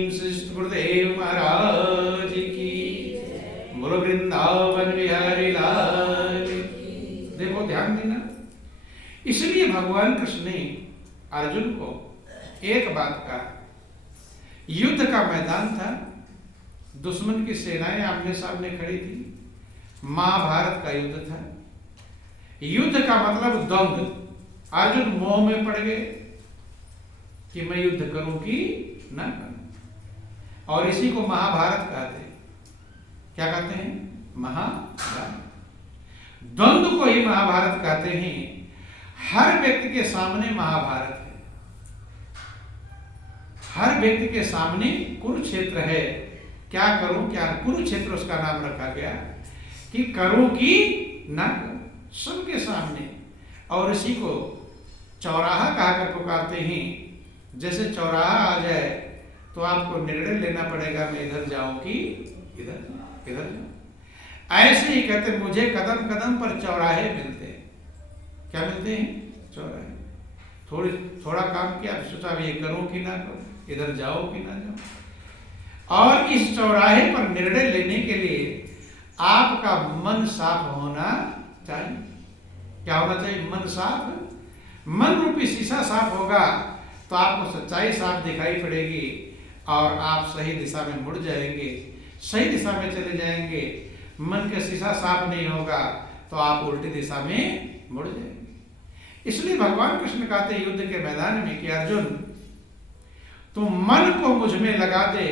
गुरुदेव महाराज की, बोलो वृंदावन बिहारी लाल। देखो ध्यान देना, इसलिए भगवान कृष्ण ने अर्जुन को एक बात कहा। युद्ध का मैदान था, दुश्मन की सेनाएं आमने सामने खड़ी थी, महाभारत का युद्ध था। युद्ध का मतलब द्वंद्व। अर्जुन मोह में पड़ गए कि मैं युद्ध करूं कि ना करूं, और इसी को महाभारत कहते हैं। क्या कहते हैं? महाभारत। द्वंद्व को ही महाभारत कहते हैं। हर व्यक्ति के सामने महाभारत है, हर व्यक्ति के सामने कुरुक्षेत्र है। क्या करूं क्या, कुरुक्षेत्र उसका नाम रखा गया कि करूं कि ना करूं, सबके सामने। और इसी को चौराहा कहकर पुकारते हैं। जैसे चौराहा आ जाए तो आपको निर्णय लेना पड़ेगा, मैं इधर जाऊं कि इधर जाऊं। ऐसे ही कहते, मुझे कदम कदम पर चौराहे मिलते हैं। क्या मिलते हैं? चौराहे। थोड़ा काम किया, सोचा ये करूं कि ना करूं, इधर जाओ कि ना जाओ। और इस चौराहे पर निर्णय लेने के लिए आपका मन साफ होना चाहिए। क्या होना चाहिए? मन साफ। मन रूपी शीशा साफ होगा तो आपको सच्चाई साफ दिखाई पड़ेगी और आप सही दिशा में मुड़ जाएंगे, सही दिशा में चले जाएंगे। मन का शीशा साफ नहीं होगा तो आप उल्टी दिशा में मुड़ जाएंगे। इसलिए भगवान कृष्ण कहते हैं युद्ध के मैदान में कि अर्जुन, तू मन को मुझ में लगा दे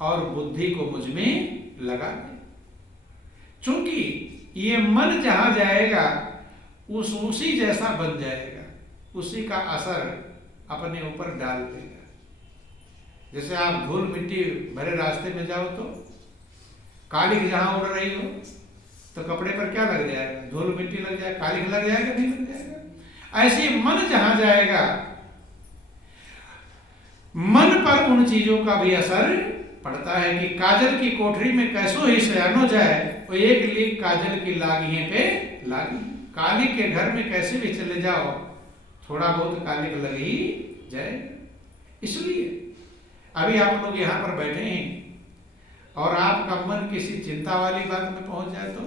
और बुद्धि को मुझ में लगा दे। चूंकि ये मन जहां जाएगा उसी जैसा बन जाएगा, उसी का असर अपने ऊपर डाल देगा। जैसे आप धूल मिट्टी भरे रास्ते में जाओ तो कालिख जहां उड़ रही हो तो कपड़े पर क्या लग जाएगा? धूल मिट्टी लग जाएगा, कालिख लग जाएगा, नहीं लग जाएगा। ऐसे मन जहां जाएगा, मन पर उन चीजों का भी असर पड़ता है कि काजल की कोठरी में कैसो ही सयानो जाए, वो एक लीक काजल की लागिए पे लागी। कालिख के घर में कैसे भी चले जाओ, थोड़ा बहुत कालिख लग ही जाए। इसलिए अभी आप लोग यहाँ पर बैठे हैं और आपका मन किसी चिंता वाली बात में पहुंच जाए तो,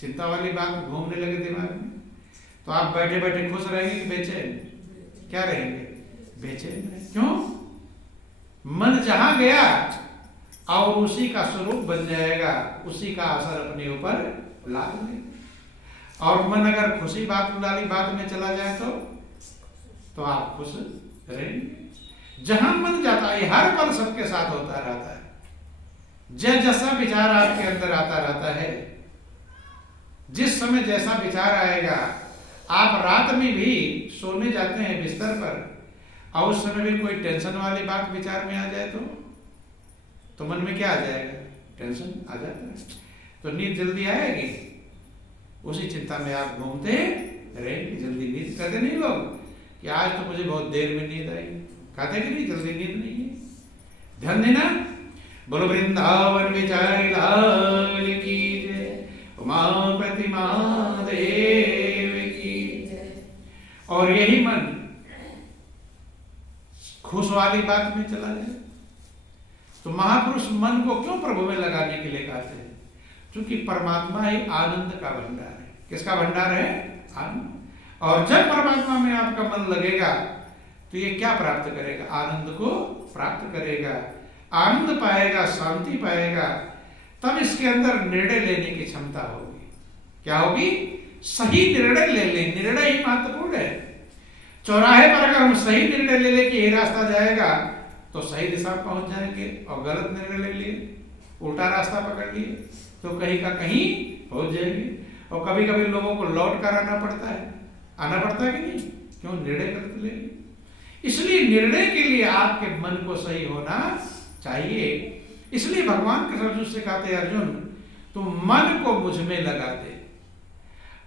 चिंता वाली बात घूमने लगे दिमाग में, तो आप बैठे बैठे खुश रहेंगे कि बेचैन? क्या रहेंगे? बेचैन। क्यों? मन जहां गया और उसी का स्वरूप बन जाएगा, उसी का असर अपने ऊपर ला लेगा। और मन अगर खुशी बात वाली बात में चला जाए तो आप खुश रहेंगे। जहां मन जाता है, हर पल सबके साथ होता रहता है। जैसा विचार आपके अंदर आता रहता है, जिस समय जैसा विचार आएगा, आप रात में भी सोने जाते हैं बिस्तर पर और उस समय भी कोई टेंशन वाली बात विचार में आ जाए तो मन में क्या आ जाएगा? टेंशन आ जाता है। तो नींद जल्दी आएगी, उसी चिंता में आप घूमते रहेंगे। जल्दी नींद कहते नहीं लोग कि आज तो मुझे बहुत देर में नींद आई, कहते कि नहीं जल्दी नींद नहीं है। ध्यान देना। बोलो वृंदावन बिहारी लाल की जय, उमापति महादेव की जय। और यही मन खुश वाली बात में चला जाए तो महापुरुष मन को क्यों प्रभु में लगाने के लिए कहते हैं? क्योंकि परमात्मा ही आनंद का भंडार है। किसका भंडार है? आनंद। और जब परमात्मा में आपका मन लगेगा तो ये क्या प्राप्त करेगा? आनंद को प्राप्त करेगा, आनंद पाएगा, शांति पाएगा। तब इसके अंदर निर्णय लेने की क्षमता होगी। क्या होगी? सही निर्णय ले ले। निर्णय ही महत्वपूर्ण है। चौराहे पर अगर हम सही निर्णय ले ले कि ये रास्ता जाएगा तो सही दिशा में पहुंच जाएंगे, और गलत निर्णय ले लिए, उल्टा रास्ता पकड़ लिए तो कहीं का कहीं पहुंच जाएंगे। और कभी कभी लोगों को लौट कर आना पड़ता है कि नहीं? क्यों? निर्णय गलत ले लिए। इसलिए निर्णय के लिए आपके मन को सही होना चाहिए। इसलिए भगवान कृष्ण अर्जुन से कहते हैं, अर्जुन तुम मन को मुझ में लगा दे।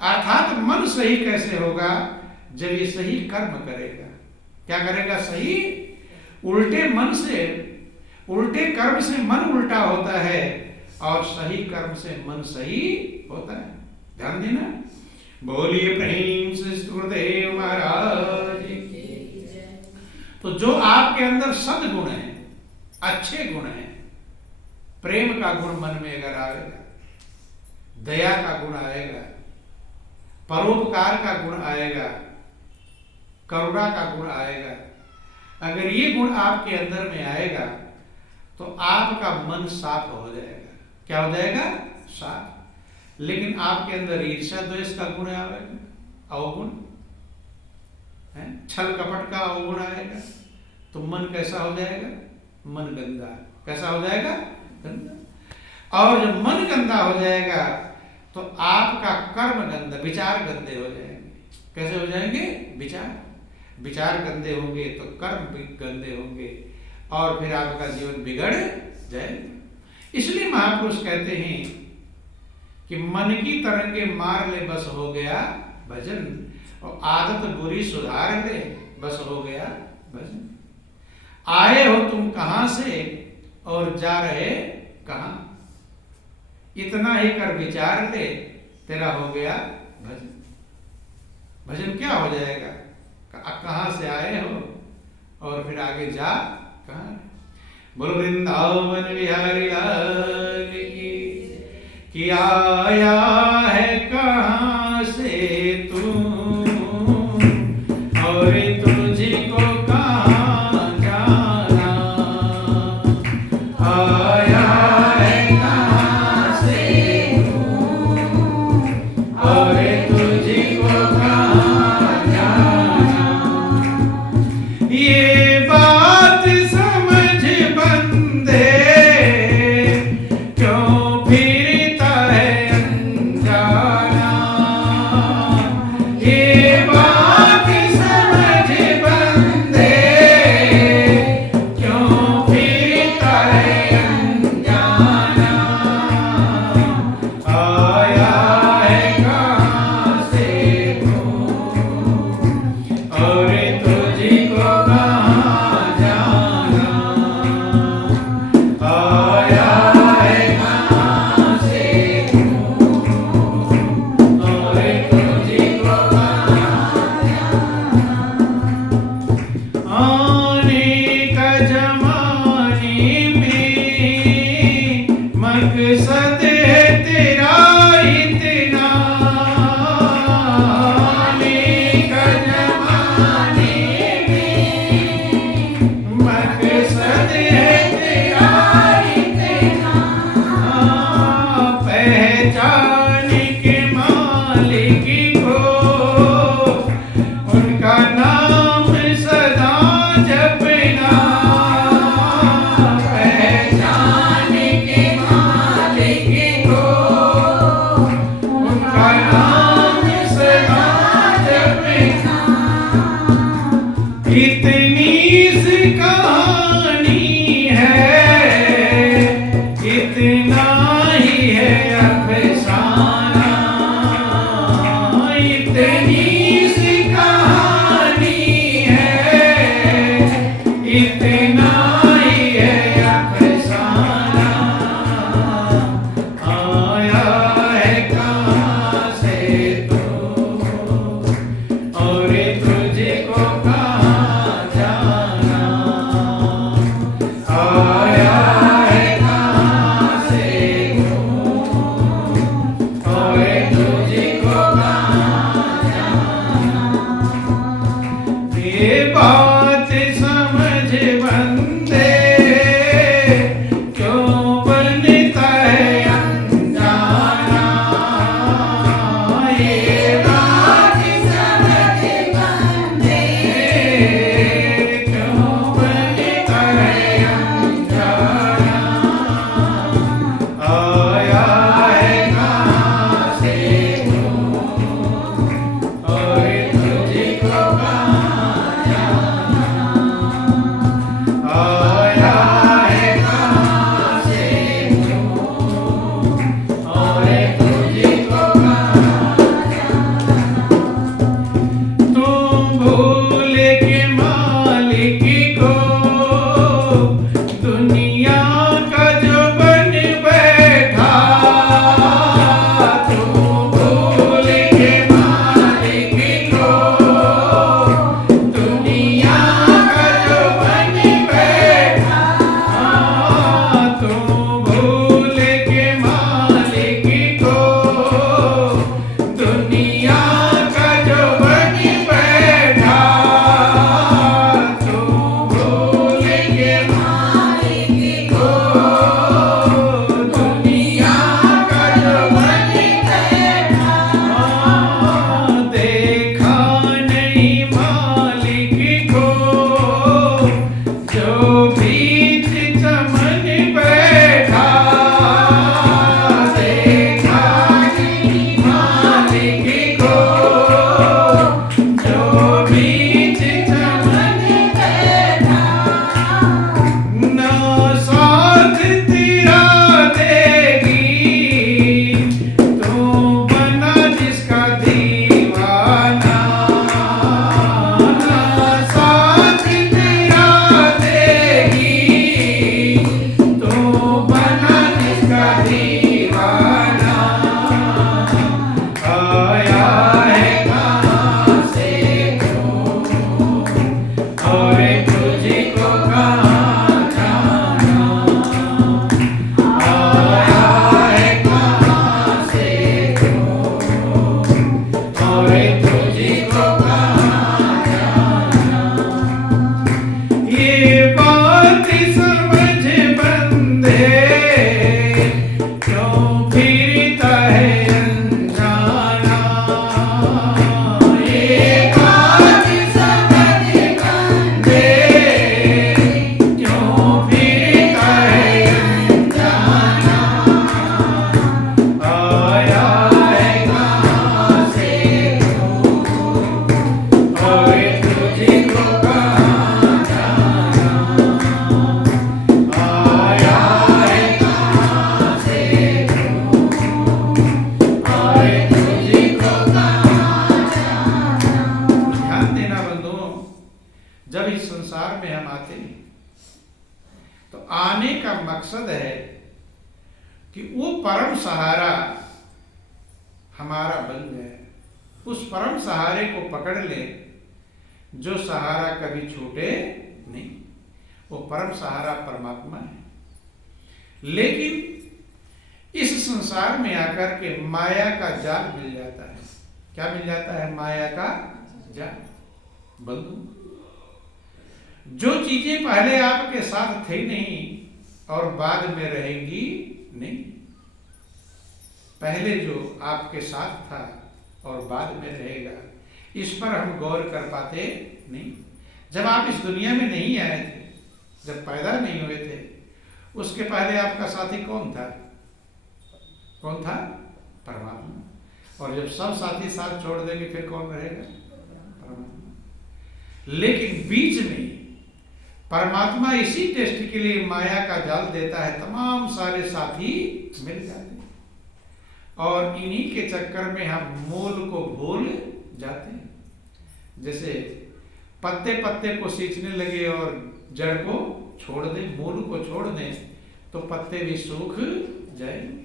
अर्थात मन सही कैसे होगा? जब ये सही कर्म करेगा। क्या करेगा? सही। उल्टे मन से, उल्टे कर्म से मन उल्टा होता है और सही कर्म से मन सही होता है। ध्यान देना। बोलिए प्रेम से गुरुदेव महाराज की। तो जो आपके अंदर सद्गुण है, अच्छे गुण हैं। प्रेम का गुण मन में अगर आएगा, दया का गुण आएगा, परोपकार का गुण आएगा, करुणा का गुण आएगा, अगर ये गुण आपके अंदर में आएगा तो आपका मन साफ हो जाएगा। क्या हो जाएगा? साफ। लेकिन आपके अंदर ईर्ष्या द्वेष का गुण आएगा, अवगुण है, छल कपट का अवगुण आएगा, तो मन कैसा हो जाएगा? मन गंदा। कैसा हो जाएगा? गंदा। और जब मन गंदा हो जाएगा तो आपका कर्म गंदा, विचार गंदे हो जाएंगे। कैसे हो जाएंगे? विचार गंदे होंगे तो कर्म भी गंदे होंगे और फिर आपका जीवन बिगड़ जाएगा। इसलिए महापुरुष कहते हैं कि मन की तरंगे मार ले बस हो गया भजन, और आदत बुरी सुधार ले बस हो गया भजन। आए हो तुम कहां से और जा रहे कहां, इतना ही कर विचार ले तेरा हो गया भजन। भजन क्या हो जाएगा? कहां से आए हो और फिर आगे जा कहां। बोलो वृंदावन बिहारी लाल की, कि आया है कहां से तू और तुझको कहां जाना। आया है कहां से तू और तुझको कहां जाना। ये बात समझ बंदे क्यों फिरता है अनजाना। ये बात समझ बंदे क्यों फिरता है अनजाना। आया है कहां से तू और तुझको कहां जाना। आया है कहां से तू और तुझको कहां जाना। आने का जमाने में मकसद है तेरा इतना। आने का जमाने में मकसद है तेरा इतना। पहचान के मालिक को उनका नाम सदा जपना। पहचान के मालिक को उनका नाम सदा जपना। इतनी सी कहानी है, इतना ही है अफसाना। इतनी सी कहानी है, इतना ही है अफसाना। आया है कहां से तू और तुझको कहां जाना। आया है कहां से तू और तुझको कहां जाना। ये बात समझ बंदे क्यों बनता है अनजाना। ये बात समझ बंदे क्यों बनता है अनजाना। आया है कहां से तू और तुझको कहां जाना। आया है कहां से तू और तुझको कहां जाना। तुम भूल के मालिक को दुनिया का जो बन बैठा। तुम भूल के मालिक को दुनिया का जो बन बैठा। बीच चमन बैठा देखा मालिक को, जो बीच चमन बैठा ना साथ तेरा देगी, तू बना जिसका दीवाना, ना साथ तेरा देगी, तू बना जिसका दीवाना। आया है कहाँ से तू और तुझको कहाँ जाना, आया है कहाँ से तू और तुझको कहाँ जाना। ये बात समझ बंदे, क्यों फिरता है अनजाना, ये बात समझ बंदे, क्यों फिरता है अनजाना। आया है कहाँ से तू और तुझको कहाँ जाना, आया है कहाँ से तू और तुझको कहाँ जाना। ध्यान देना बंधुओं, जब इस संसार में हम आते हैं तो आने का मकसद है कि वो परम सहारा हमारा बन जाए, उस परम सहारे को पकड़ ले जो सहारा कभी छूटे नहीं। वो परम सहारा परमात्मा है। लेकिन इस संसार में आकर के माया का जाल मिल जाता है। क्या मिल जाता है? माया का जाल। बंधु, जो चीजें पहले आपके साथ थे नहीं और बाद में रहेंगी नहीं, पहले जो आपके साथ था और बाद में रहेगा, इस पर हम गौर कर पाते नहीं। जब आप इस दुनिया में नहीं आए थे, जब पैदा नहीं हुए थे, उसके पहले आपका साथी कौन था? कौन था? परमात्मा। और जब सब साथी साथ छोड़ देंगे फिर कौन रहेगा? परमात्मा। लेकिन बीच में परमात्मा इसी टेस्ट के लिए माया का जाल देता है, तमाम सारे साथी मिल जाते हैं और इन्हीं के चक्कर में हम मूल को भूल जाते हैं। जैसे पत्ते पत्ते को सींचने लगे और जड़ को छोड़ दें, मूल को छोड़ दें तो पत्ते भी सूख जाएंगे।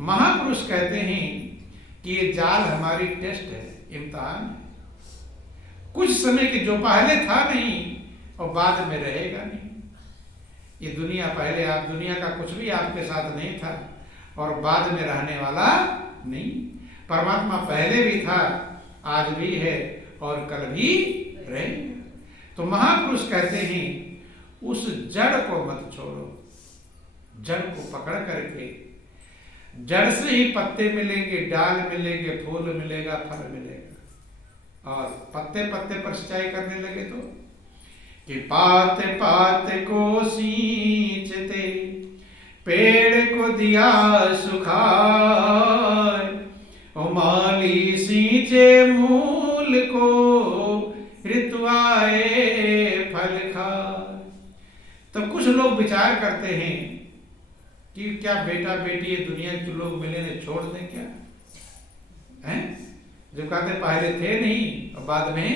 महापुरुष कहते हैं कि ये जाल हमारी टेस्ट है, इम्तिहान है। कुछ समय के जो पहले था नहीं और बाद में रहेगा नहीं। ये दुनिया, पहले आप दुनिया का कुछ भी आपके साथ नहीं था और बाद में रहने वाला नहीं। परमात्मा पहले भी था, आज भी है और कल भी रहेगा। तो महापुरुष कहते हैं उस जड़ को मत छोड़ो, जड़ को पकड़ करके, जड़ से ही पत्ते मिलेंगे, डाल मिलेंगे, फूल मिलेगा, फल मिलेगा। और पत्ते पत्ते पर सिंचाई करने लगे तो कि पात पात को सींचते पेड़ को दिया सुखाए, ओ माली सींचे मूल को ऋतु आए फल खाए। तो कुछ लोग विचार करते हैं कि क्या बेटा बेटी ये दुनिया के लोग मिले ने छोड़ दें क्या? हैं? जो कहते पहले थे नहीं और बाद में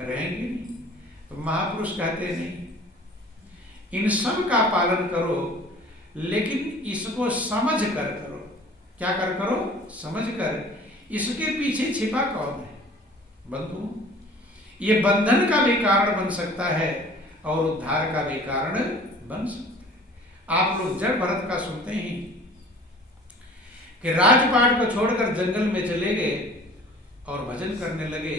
रहेंगे नहीं। तो महापुरुष कहते नहीं, इन सब का पालन करो लेकिन इसको समझ कर करो। क्या कर करो? समझ कर। इसके पीछे छिपा कौन है? बंधु, ये बंधन का भी कारण बन सकता है और उद्धार का भी कारण बन सकता है। आप लोग जड़ भरत का सुनते हैं कि राजपाट को छोड़कर जंगल में चले गए और भजन करने लगे।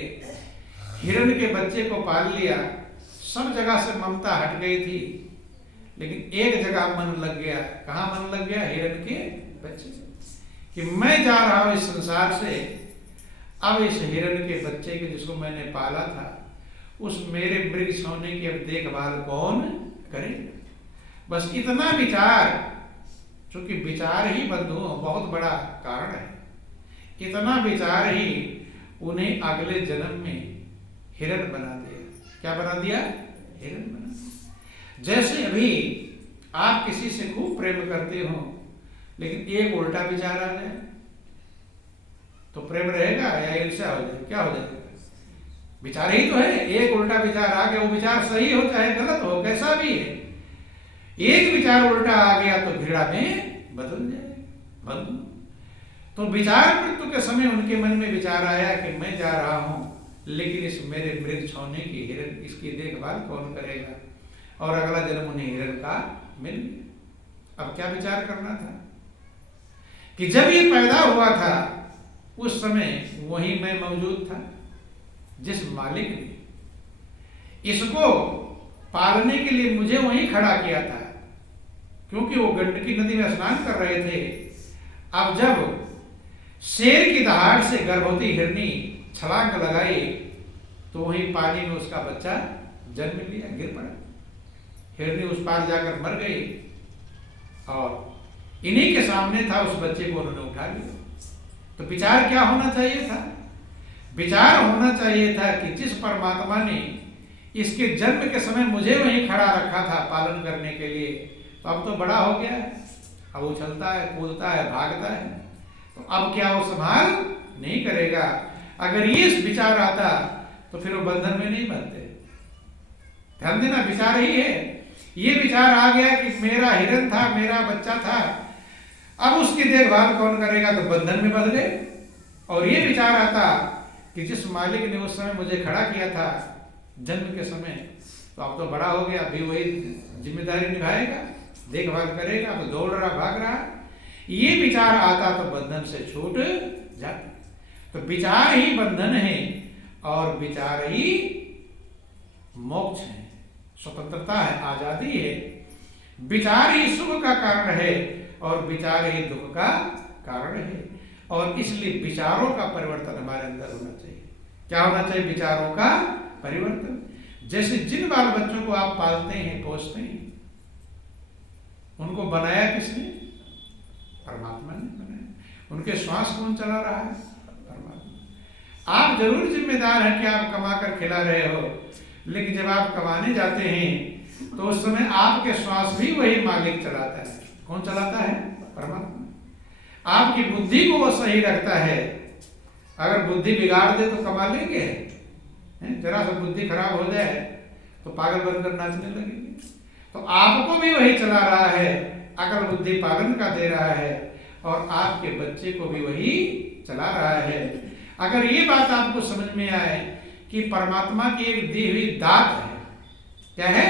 हिरण के बच्चे को पाल लिया, सब जगह से ममता हट गई थी, लेकिन एक जगह मन लग गया। कहाँ मन लग गया? हिरण के बच्चे। कि मैं जा रहा हूं इस संसार से, अब इस हिरण के बच्चे के जिसको मैंने पाला था, उस मेरे मृग सोने की अब देखभाल कौन करेगा। बस इतना विचार, क्योंकि विचार ही बंधुओं बहुत बड़ा कारण है, इतना विचार ही उन्हें अगले जन्म में हिरण बना दिया। क्या बना दिया? हिरण बना दिया। जैसे अभी आप किसी से खूब प्रेम करते हो, लेकिन एक उल्टा विचार आ जाए तो प्रेम रहेगा या ईर्ष्या हो जाए? क्या हो जाएगा? विचार ही तो है। एक उल्टा विचार आ गया, वो विचार सही हो चाहे गलत हो, कैसा भी है, एक विचार उल्टा आ गया तो घृणा में बदल जाएगा। बंधु, तो विचार मृत्यु के समय उनके मन में विचार आया कि मैं जा रहा हूं, लेकिन इस मेरे मृग छौने की हिरण, इसकी देखभाल कौन करेगा? और अगला जन्म उन्हें हिरण का मिल गया। अब क्या विचार करना था कि जब ये पैदा हुआ था उस समय वही मैं मौजूद था, जिस मालिक ने इसको पालने के लिए मुझे वहीं खड़ा किया था, क्योंकि वो गंडकी नदी में स्नान कर रहे थे। अब जब शेर की दहाड़ से गर्भवती हिरनी छलांग लगाई तो वहीं पानी में उसका बच्चा जन्म लिया, गिर पड़ा। हिरनी उस पार जाकर मर गई और इन्हीं के सामने था, उस बच्चे को उन्होंने उठा लिया। तो विचार क्या होना चाहिए था? विचार होना चाहिए था कि जिस परमात्मा ने इसके जन्म के समय मुझे वहीं खड़ा रखा था पालन करने के लिए, तो अब तो बड़ा हो गया है, अब वो चलता है, कूदता है, भागता है, तो अब क्या वो संभाल नहीं करेगा? अगर ये विचार आता तो फिर वो बंधन में नहीं बनते। ध्यान देना, विचार ही है। ये विचार आ गया कि मेरा हिरन था, मेरा बच्चा था, अब उसकी देखभाल कौन करेगा? तो बंधन में बंध गए। और ये विचार आता कि जिस मालिक ने उस समय मुझे खड़ा किया था जन्म के समय, तो अब तो बड़ा हो गया, अभी वही जिम्मेदारी निभाएगा, देखभाल करेगा, तो दौड़ रहा, भाग रहा। ये विचार आता तो बंधन से छूट जाता। तो विचार ही बंधन है और विचार ही मोक्ष है, स्वतंत्रता है, आजादी है। विचार ही सुख का कारण है और विचार ही दुख का कारण है। और इसलिए विचारों का परिवर्तन हमारे अंदर होना चाहिए। क्या होना चाहिए? विचारों का परिवर्तन। जैसे जिन बाल बच्चों को आप पालते हैं, पोसते हैं, उनको बनाया किसने? परमात्मा ने बनाया। उनके श्वास कौन चला रहा है? परमात्मा। आप जरूर जिम्मेदार हैं कि आप कमा कर खिला रहे हो, लेकिन जब आप कमाने जाते हैं तो उस समय आपके श्वास भी वही मालिक चलाता है। कौन चलाता है? परमात्मा। आपकी बुद्धि को वो सही रखता है। अगर बुद्धि बिगाड़ दे तो कमा लेंगे? जरा सा बुद्धि खराब हो जाए तो पागल बनकर नाचने लगेंगे। तो आपको भी वही चला रहा है, अकल बुद्धि पालन का दे रहा है, और आपके बच्चे को भी वही चला रहा है। अगर ये बात आपको समझ में आए कि परमात्मा की एक दी हुई दात है, क्या है?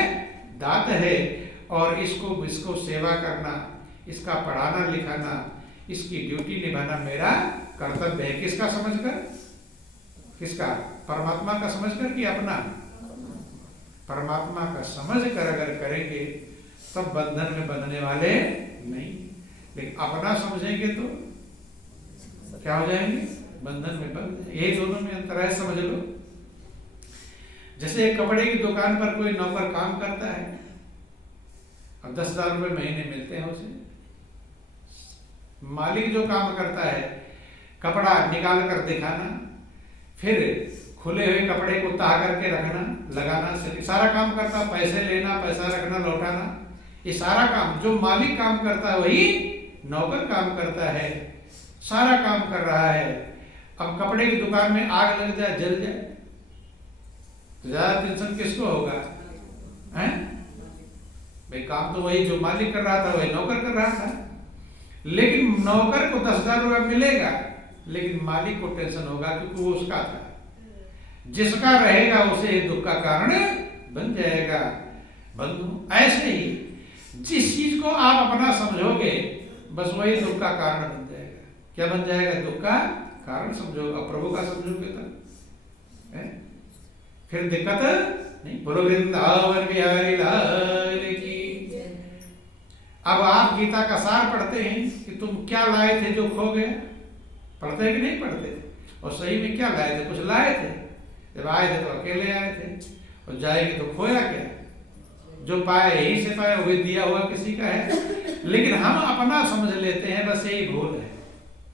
दात है, और इसको सेवा करना, इसका पढ़ाना लिखाना, इसकी ड्यूटी निभाना मेरा कर्तव्य है। किसका समझकर? किसका? परमात्मा का समझकर कि अपना? परमात्मा का समझकर अगर करेंगे तब बंधन में बंधने वाले नहीं, लेकिन अपना समझेंगे तो क्या हो जाएंगे? बंधन में बंध। यही दोनों में अंतर है, समझ लो। जैसे एक कपड़े की दुकान पर कोई नौकर काम करता है, अब 10,000 रुपये महीने मिलते हैं उसे। मालिक जो काम करता है, कपड़ा निकाल कर दिखाना, फिर खुले हुए कपड़े को ताह करके रखना, लगाना, सारा काम करता, पैसे लेना, पैसा रखना, लौटाना, ये सारा काम जो मालिक काम करता है वही नौकर काम करता है। सारा काम कर रहा है। अब कपड़े की दुकान में आग लग जाए, जल जाए, तो ज्यादा टेंशन किसको होगा? हैं? भाई काम तो वही जो मालिक कर रहा था वही नौकर कर रहा था। लेकिन नौकर को 10,000 रुपया मिलेगा, लेकिन मालिक को टेंशन होगा क्योंकि वो उसका था। जिसका रहेगा उसे दुख का कारण बन जाएगा। बंधु, ऐसे ही जिस चीज को आप अपना समझोगे बस वही दुख का कारण बन जाएगा। क्या बन जाएगा? दुख का कारण समझोगे। प्रभु का समझोगे तो फिर दिक्कत नहीं। बोलो वृंदावन बिहारी लाल की। अब आप गीता का सार पढ़ते हैं कि तुम क्या लाए थे जो खो गया? पढ़ते कि नहीं पढ़ते? और सही में क्या लाए थे? कुछ लाए थे। जब आए थे तो अकेले आए थे, और जाएंगे तो खोया क्या? जो पाए यहीं से पाए, वो दिया हुआ किसी का है। लेकिन हम अपना समझ लेते हैं, बस यही भूल है।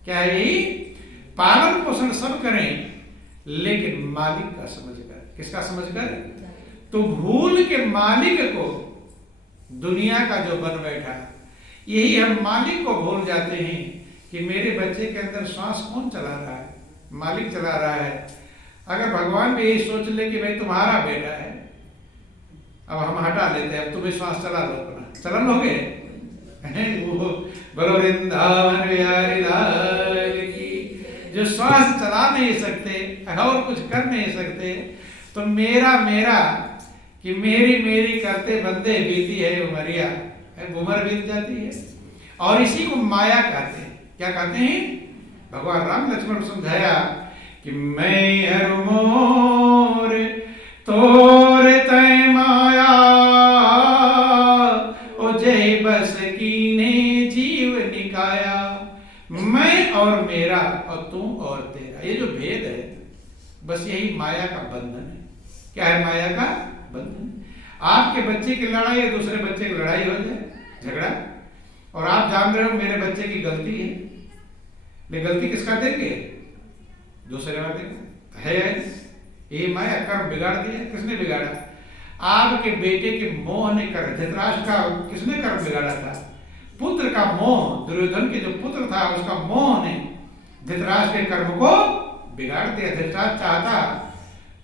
क्या है? यही पालन पोषण सब करें लेकिन मालिक का समझकर। किसका समझकर? तो भूल के मालिक को, दुनिया का जो बन बैठा, यही हम मालिक को भूल जाते हैं कि मेरे बच्चे के अंदर श्वास कौन चला रहा है? मालिक चला रहा है। अगर भगवान भी यही सोच ले कि भाई तुम्हारा बेटा है, अब हम हटा लेते हैं, अब तुम श्वास चला लो अपना, चला लोगे? वो बोलो वृंदावन बिहारी लाल की। जो श्वास चला नहीं सकते और कुछ कर नहीं सकते, तो मेरा मेरा कि मेरी मेरी करते बंदे बीती है उमरिया, उम्र बीत जाती है। और इसी को माया कहते हैं। क्या कहते हैं? भगवान राम लक्ष्मण को समझाया कि मैं हर मोर तोर तय माया, ओ जय बस कीने जीव निकाया। मैं और मेरा और तू और तेरा, ये जो भेद है, बस यही माया का बंधन है। क्या है? माया का बंधन। आपके बच्चे की लड़ाई है, दूसरे बच्चे की लड़ाई हो जाए, झगड़ा, और आप जान रहे हो मेरे बच्चे की गलती है, लेकिन गलती किसका देंगे? दूसरे वाले है। ये माया कर्म बिगाड़ दिया। किसने बिगाड़ा? आपके बेटे के मोह ने कर। धृतराष्ट्र का किसने कर्म बिगाड़ा था? पुत्र का मोह। दुर्योधन के जो पुत्र था उसका मोह ने धृतराष्ट्र के कर्म को बिगाड़ दिया। धृतराष्ट्र चाहता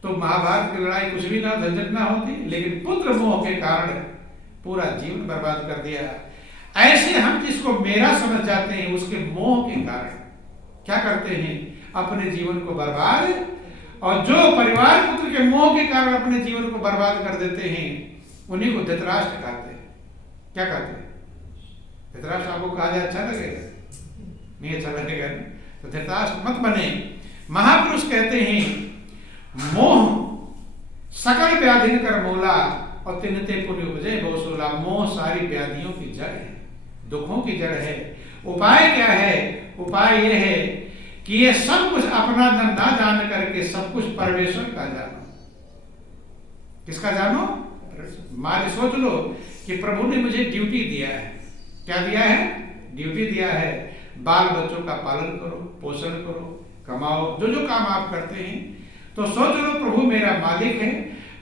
तो महाभारत की लड़ाई कुछ भी ना, झंझट ना होती, लेकिन पुत्र मोह के कारण पूरा जीवन बर्बाद कर दिया। ऐसे हम जिसको मेरा समझ जाते हैं, उसके मोह के कारण क्या करते हैं? अपने जीवन को बर्बाद। और जो परिवार पुत्र के मोह के कारण अपने जीवन को बर्बाद कर देते हैं, उन्हीं को धृतराष्ट्र कहते हैं। क्या कहते हैं? धृतराष्ट्र आपको कहा जाए अच्छा लगेगा? नहीं अच्छा लगेगा। तो धृतराष्ट्र मत बने। महापुरुष कहते हैं मोह सकल व्याधि कर मोला, और तिनते पुण्य उपजे बहुसोला। मोह सारी व्याधियों की जड़ है, दुखों की जड़ है। उपाय क्या है? उपाय यह है कि ये सब कुछ अपना ना जान करके सब कुछ परमेश्वर का जानो। किसका जानो? मान सोच लो कि प्रभु ने मुझे ड्यूटी दिया है। क्या दिया है? ड्यूटी दिया है। बाल बच्चों का पालन करो, पोषण करो, कमाओ, जो जो काम आप करते हैं। तो सोच लो प्रभु मेरा मालिक है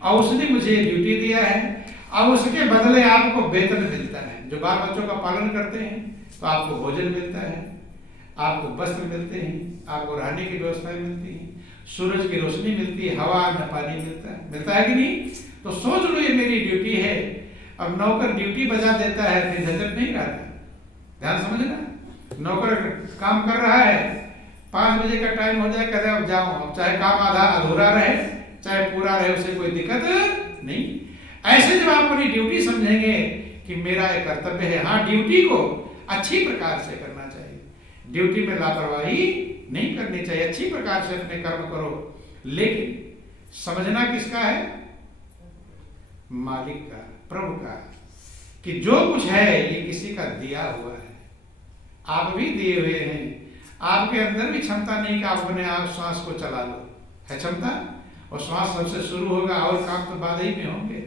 और उसने मुझे ड्यूटी दिया है, और उसके बदले आपको वेतन मिलता है। जो बाल बच्चों का पालन करते हैं तो आपको भोजन मिलता है, आपको वस्त्र मिलते हैं, आपको रहने की व्यवस्थाएं मिलती हैं, सूरज की रोशनी मिलती है, हवा न पानी मिलता है कि नहीं? तो सोच लो ये मेरी ड्यूटी है। अब नौकर ड्यूटी बजा देता है, फिर झंझट नहीं रहता। ध्यान समझना, नौकर काम कर रहा है, 5 बजे का टाइम हो जाए, कहते अब जाओ, अब चाहे काम आधा अधूरा रहे चाहे पूरा रहे, उसे कोई दिक्कत नहीं। ऐसे जब आप अपनी ड्यूटी समझेंगे कि मेरा एक कर्तव्य है, हाँ ड्यूटी को अच्छी प्रकार से करना चाहिए, ड्यूटी में लापरवाही नहीं करनी चाहिए, अच्छी प्रकार से अपने कर्म करो। लेकिन समझना किसका है? मालिक का, प्रभु का, कि जो कुछ है ये किसी का दिया हुआ है। आप भी दिए हुए हैं। आपके अंदर भी क्षमता नहीं कि आप अपने आप श्वास को चला लो, है क्षमता? और श्वास सबसे शुरू होगा, और काम तो बाद ही में होंगे।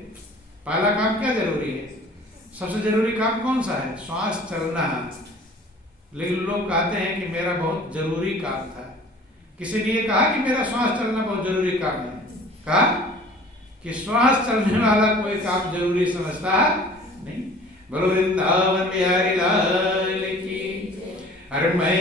पहला काम क्या जरूरी है? सबसे जरूरी काम कौन सा है? श्वास चलना। लेकिन लोग कहते हैं कि मेरा बहुत जरूरी काम था। किसी ने ये कहा कि मेरा श्वास चलना बहुत जरूरी काम है? कहा कि श्वास चलने वाला कोई काम जरूरी समझता नहीं। बोलो वृंदावन बिहारी लाल की। अरे मैं